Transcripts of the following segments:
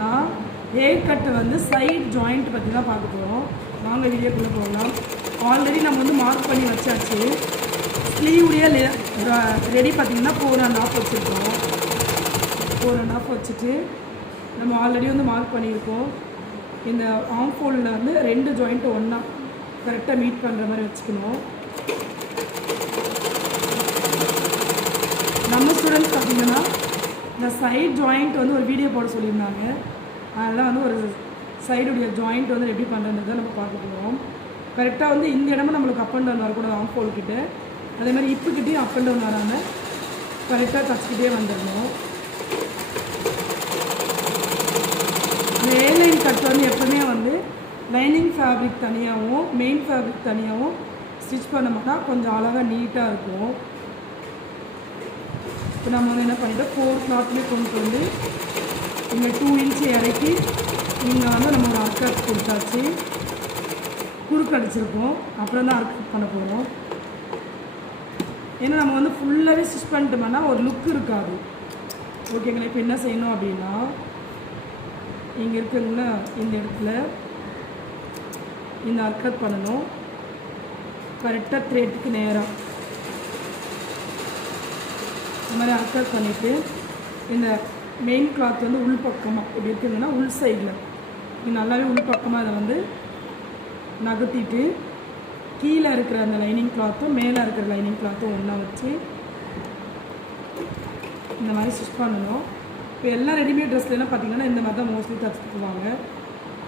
நான் hair cut வந்து side joint பற்றி தான் பார்க்க போகிறோம். வாங்க வீடியோக்குள்ளே போகலாம். ஆல்ரெடி நம்ம வந்து மார்க் பண்ணி வச்சாச்சு. ஸ்லீவுடைய ரெடி பார்த்திங்கன்னா 4.5 வச்சுருக்கோம். 4.5 வச்சுட்டு நம்ம ஆல்ரெடி வந்து மார்க் பண்ணியிருக்கோம். இந்த ஆர்ம் ஃபோல்டில் வந்து 2 ஜாயிண்ட்டு ஒன்றா கரெக்டாக மீட் பண்ணுற மாதிரி வச்சுக்கணும். நம்ம ஸ்டூடெண்ட்ஸ் பார்த்திங்கன்னா இந்த சைட் ஜாயிண்ட் வந்து ஒரு வீடியோ போட சொல்லியிருந்தாங்க. அதெல்லாம் வந்து ஒரு சைடுடைய ஜாயிண்ட் வந்து எப்படி பண்ணுறதுதான் நம்ம பார்க்க போகிறோம். கரெக்டாக வந்து இந்த இடமும் நம்மளுக்கு அப் அண்ட் டவுன் வரக்கூடாது. ஆர்ம் ஃபோல்கிட்ட அதே மாதிரி இப்புக்கிட்டேயும் அப் அண்ட் டவுன் வராமல் கரெக்டாக தச்சுக்கிட்டே வந்துடணும். இந்த ஏர்லைன் கட் வந்து எப்பவுமே வந்து லைனிங் ஃபேப்ரிக் தனியாகவும் மெயின் ஃபேப்ரிக் தனியாகவும் ஸ்டிச் பண்ணோம்னா கொஞ்சம் அழகாக நீட்டாக இருக்கும். இப்போ நம்ம வந்து என்ன பண்ணிட்டோம், 4 கிளாத்லேயே கொண்டு வந்து இங்கே 2 இன்ச்சு இறக்கி இங்கே வந்து நம்ம ஒரு அர்க்கட் கொடுத்தாச்சு. குறுக்கு அடிச்சிருக்கோம். அப்புறம் தான் அர்க்கட் பண்ண போகிறோம். ஏன்னா நம்ம வந்து ஃபுல்லாகவே ஸ்டிச் பண்ணிட்டோம்னா ஒரு லுக் இருக்காது. ஓகேங்களா? இப்போ என்ன செய்யணும் அப்படின்னா இங்கே இருக்குங்களா இந்த இடத்துல இந்த அர்க்கட் பண்ணணும். கரெக்டாக த்ரெட்டுக்கு நேராக இந்த மாதிரி அர்க்கட் பண்ணிவிட்டு இந்த மெயின் கிளாத் வந்து உள் பக்கமாக இப்படி இருக்குதுன்னா உள் சைடில் இது நல்லாவே உள் பக்கமாக அதை வந்து நகர்த்திட்டு கீழே இருக்கிற அந்த லைனிங் கிளாத்தும் மேலே இருக்கிற லைனிங் கிளாத்தும் ஒன்றா வச்சு இந்த மாதிரி ஸ்டிச் பண்ணணும். இப்போ எல்லாம் ரெடிமேட் ட்ரெஸ்லாம் பார்த்திங்கன்னா இந்த மாதிரி தான் மோஸ்ட்லி தச்சுக்குவாங்க.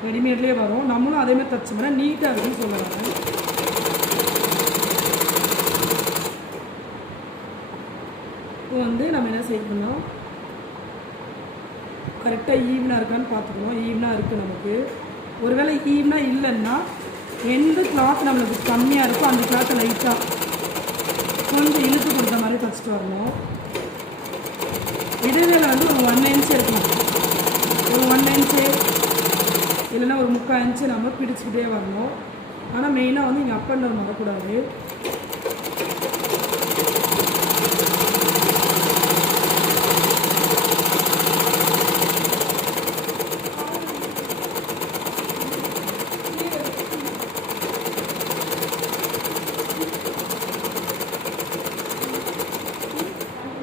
ரெடிமேட்லேயே வரும். நம்மளும் அதேமாதிரி தச்சோம்னா நீட்டாக இருக்குன்னு சொல்லுவாங்க. இப்போ வந்து நம்ம என்ன செய்யணும், கரெக்டாக ஈவனாக இருக்கான்னு பார்த்துக்கணும். ஈவனாக இருக்குது நமக்கு. ஒருவேளை ஈவனாக இல்லைன்னா எந்த கிளாத் நம்மளுக்கு கம்மியாக இருக்கோ அந்த கிளாத்தை லைட்டாக கொஞ்சம் இழுத்து கொடுத்த மாதிரி தச்சுட்டு வரணும். இடைவேளை வந்து ஒரு 1 இன்ச்சு இருக்கணும். ஒரு 1 இன்ச்சு இல்லைன்னா ஒரு 3/4 இன்ச்சு நம்ம பிடிச்சிக்கிட்டே வரணும். ஆனால் மெயினாக வந்து இங்கே அப் அண்ட் டவுன் வரக்கூடாது.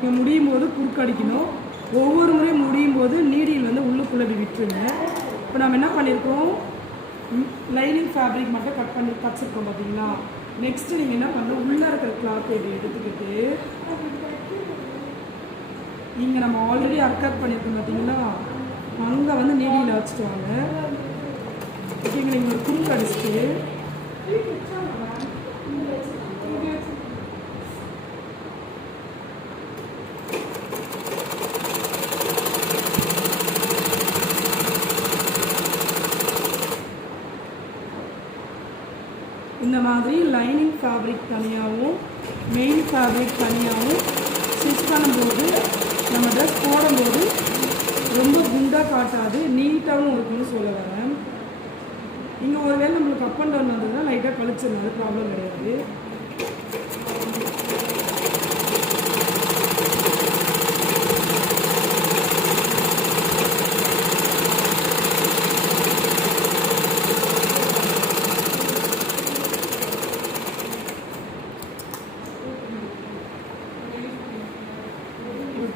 இங்கே முடியும் போது குறுக்கு அடிக்கணும். ஒவ்வொரு முறையும் முடியும் போது நீடியில் வந்து உள்ளுக்குள்ளே விட்டுருங்க. இப்போ நம்ம என்ன பண்ணியிருக்கோம், லைனிங் ஃபேப்ரிக் மட்டும் கட் பண்ணி தச்சுருக்கோம் பார்த்தீங்களா. நெக்ஸ்ட்டு நீங்கள் என்ன பண்ணணும், உள்ளே இருக்கிற கிளாத்தை இப்படி எடுத்துக்கிட்டு இங்கே நம்ம ஆல்ரெடி அர்க்கட் பண்ணியிருக்கோம் பார்த்தீங்களா, அங்கே வந்து நீடியில் வச்சுட்டு வாங்க. ஓகேங்க? நீங்கள் ஒரு குறுக்கு அடிச்சுட்டு இந்த மாதிரி லைனிங் ஃபேப்ரிக் தனியாகவும் மெயின் ஃபேப்ரிக் தனியாகவும் ஸ்டிச் பண்ணும்போது நம்ம ட்ரெஸ் போடும்போது ரொம்ப குண்டாக காட்டாது, நீட்டாகவும் இருக்குன்னு சொல்ல வரேன். இங்கே ஒருவேளை நம்மளுக்கு அப் அண்ட் டவுன் வந்ததுன்னா லைட்டாக கழிச்சிடலாம், அது ப்ராப்ளம் கிடையாது.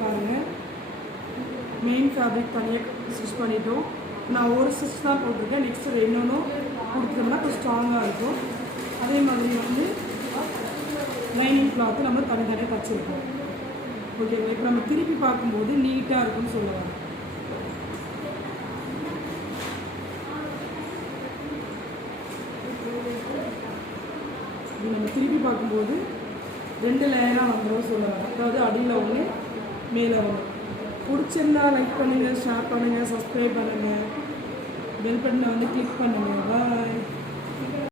பாருங்கள், மெயின் ஃபேப்ரிக் தனியாக ஸ்டிச் பண்ணிட்டோம். நான் ஒரு ஸ்டிச் தான் போட்டிருக்கேன். நெக்ஸ்ட்டு இன்னொன்றும் கொடுத்தோம்னா கொஞ்சம் ஸ்ட்ராங்காக இருக்கும். அதே மாதிரி வந்து லைனிங் கிளாத்து நம்ம தனித்தனியாக தச்சுருக்கோம். ஓகேங்களா? இப்போ நம்ம திருப்பி பார்க்கும்போது நீட்டாக இருக்குன்னு சொல்லுவாங்க. நம்ம திருப்பி பார்க்கும்போது 2 லேயராக வந்துடும் சொல்லுவாங்க. அதாவது அடியில் ஒன்று மேலே ஒன்று. பிடிச்சிருந்தா லைக் பண்ணுங்கள், ஷேர் பண்ணுங்கள், சப்ஸ்கிரைப் பண்ணுங்கள், பெல் பட்டனை வந்து கிளிக் பண்ணுங்கள். பாய்.